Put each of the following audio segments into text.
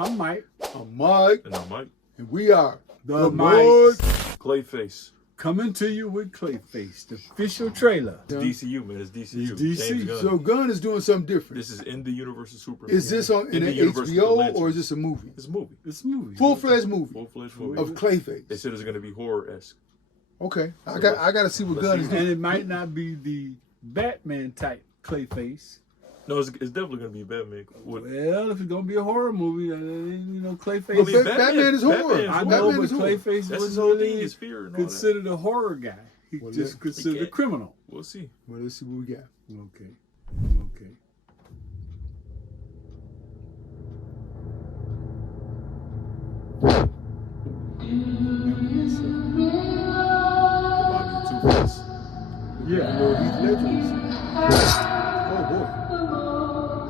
I'm Mike. I'm Mike. And I'm Mike. And we are The Mike. Clayface. Coming to you with Clayface, the official trailer. It's DCU, man. It's DCU. It's DC. James Gunn. So Gunn is doing something different. This is in the universe of Superman. Is this on in the an universe of the HBO Lanterns. or is this a movie? It's a movie. It's a movie. Full-fledged movie Full-fledged movie. of Clayface. They said it's going to be horror-esque. Okay, I got to see what let's Gunn see. is And doing. it might not be the Batman type Clayface. No, it's definitely going to be Batman. Well, if it's gonna be a horror movie, Clayface. Well, Batman is horror. Batman's I horror. know, Batman but is horror. Clayface That's his wasn't whole really thing, his fear and all that. considered a horror guy. He Well, just considered a can't- criminal. We'll see. Well, let's see what we got. Okay. Okay. Remind me of Two-Face. Yeah, you know Heath Ledger is. Oh boy.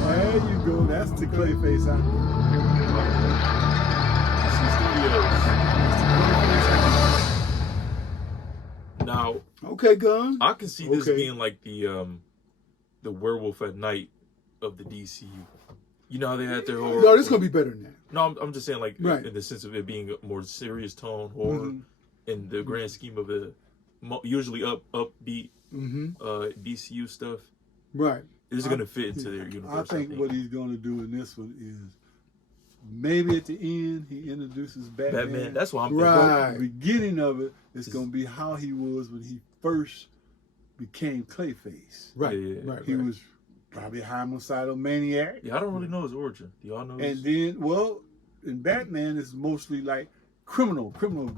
There you go. That's the Clayface. Now, Okay, Gunn. I can see this Okay. being like the Werewolf at Night of the DCU. You know how they had their horror. No, this is gonna be better than that. No, I'm just saying, like, Right. in the sense of it being a more serious tone horror, Mhm. in the grand scheme of the usually upbeat Mm-hmm. DCU stuff. Right. This is gonna fit into their universe. I think what he's going to do in this one is maybe at the end he introduces Batman. That's what I'm thinking. Right. The beginning of it is going to be how he was when he first became Clayface. Right. Yeah, yeah. Right. He right. was probably a homicidal maniac. Yeah, I don't really know his origin. Do y'all know? And His? then, well, in Batman, it's mostly like criminal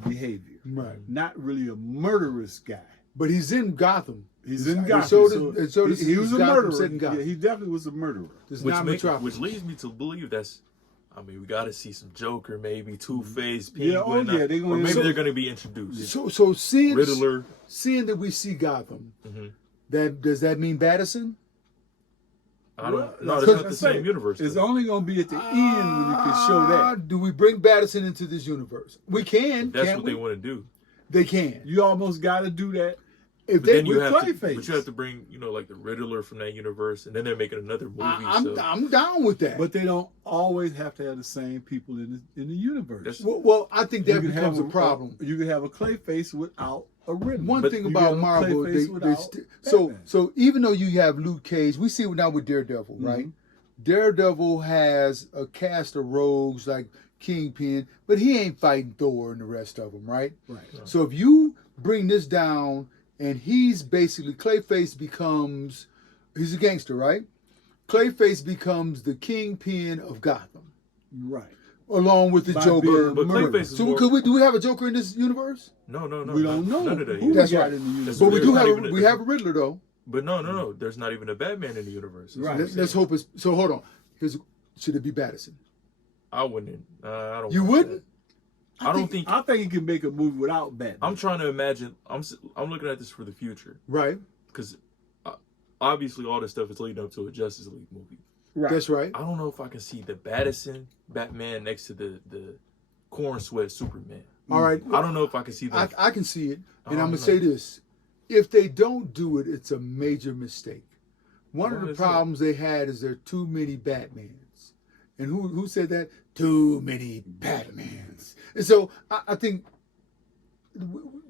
behavior. Right. Not really a murderous guy. But he's in Gotham. He's in And Gotham. so this he was a Gotham murderer. set in Gotham. Yeah, he definitely was a murderer. This is Which, not Metropolis. which leads me to believe we got to see some Joker, maybe Two-Face, Yeah, Penguin, oh, yeah, they gonna- or maybe so- they're going to be introduced. So seeing Riddler. seeing that we see Gotham, Mhm. that does that mean Battison? I Well, don't. No, that's that's what not I the say. same universe. It's though. only going to be at the end when you can show that. Do we bring Battison into this universe? We can. That's can't what we? they want to do. They can. You almost got to do that. If But they then you with have to, Clayface. but you have to bring, like the Riddler from that universe, and then they're making another movie. so I'm down with that. But they don't always have to have the same people in the universe. That's- well, I think You that can becomes have a problem. You can have a Clayface without a Riddler. One But thing you about got a Marvel, Clayface they without so Batman. even though you have Luke Cage, we see it now with Daredevil, right? Daredevil has a cast of rogues like Kingpin, but he ain't fighting Thor and the rest of them, right? Right. So if you bring this down, and he's basically Clayface becomes, he's a gangster, right? Clayface becomes the kingpin of Gotham, Right. along with the By Joker. being But murderer. Clayface is So more, do we have a Joker in this universe? no, We don't know none of that. who That's we got right. in the universe. That's But we There's do not have even we have a Riddler though. But no. There's not even a Batman in the universe. That's Right. what I'm Let's saying. hope it's so. Hold on. Should it be Battison? I wouldn't. I don't. You want wouldn't? that. I don't think. I think he can make a movie without Batman. I'm trying to imagine. I'm looking at this for the future Right. because obviously all this stuff is leading up to a Justice League movie. right. That's right. I don't know if I can see the Batman next to the corn sweat Superman. All right. I don't know if I can see that. I can see it, and I I'm gonna don't say know. this: if they don't do it, it's a major mistake. One of Why the is that? problems they had is there are too many Batmans, and who said that? Too many Batmans. And so I think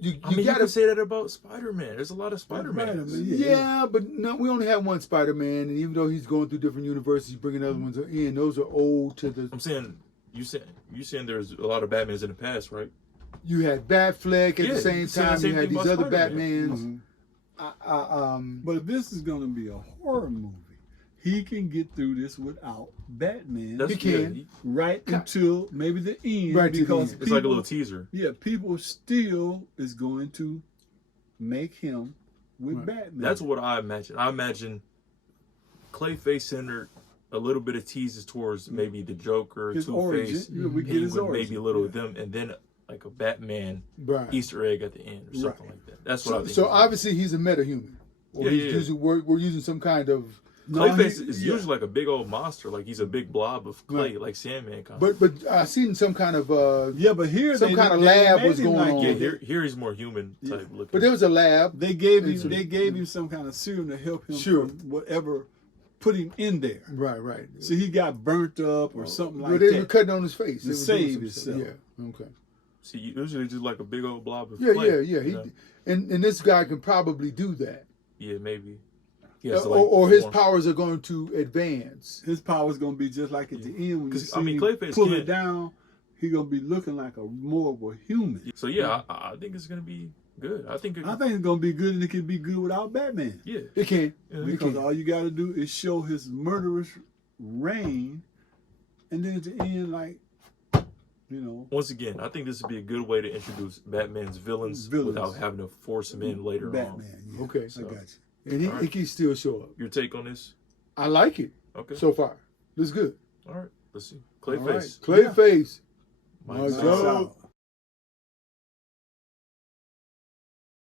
you I mean, you gotta can say that about Spider-Man. There's a lot of Spider-Man. Spider-Man, Yeah, but no, we only have one Spider-Man, and even though he's going through different universes, he's bringing other ones in. Those are old to the. I'm saying you saying there's a lot of Batmans in the past, right? You had Batfleck at Yeah, the same you said the time. same You had thing these about other Spider-Man. Batmans. But if this is going to be a horror movie, he can get through this without Batman. He can. Yeah, right until maybe the end. Right to the because end. it's like a little teaser. Yeah, people still is going to make him with Right. Batman. That's what I imagine. I imagine Clayface centered a little bit of teases towards maybe the Joker, his Two-Face, origin. We get his Penguin, origin. maybe a little of them, and then like a Batman Right. Easter egg at the end or something Right. like that. That's what I think. So obviously he's a metahuman. Or Yeah, he's yeah. using, we're using some kind of. No, Clayface he- is yeah. usually like a big old monster. Like he's a big blob of clay, Right. like Sandman kind of. But I seen some kind of Yeah, but here some they- kind of they lab made was him going like on. Yeah, it. here he's more human type Yeah. looking. But there was a lab. They gave him It's- they gave him some kind of serum to help him Sure. from whatever put him in there. Right. So he got burnt up or something But like they were that. cutting on his face. To They was doing save some himself. stuff. Yeah. Okay. See, usually just like a big old blob of Yeah. clay. He, you know? and this guy can probably do that. Yeah, maybe. He has to, like, Or his form- powers are going to advance. His power's gonna be just like at the end when you 'Cause, see I mean, him Clayface pull can't- it down. He gonna be looking like a more of a human. So yeah, I think it's gonna be good. I think. I think it's gonna be good, and it can be good without Batman. Yeah. It can. Yeah, It Because can. all you got to do is show his murderous reign, and then at the end, like, you know, Once again, I think this would be a good way to introduce Batman's villains, without having to force them in later on. Batman. Yeah. Okay. I So- got you. And he, All right. he can still show up. Your take on this? I like it Okay. so far. Looks good. All right. Let's see. All right. Clayface. Clayface. Mike My Zoe. God. Out.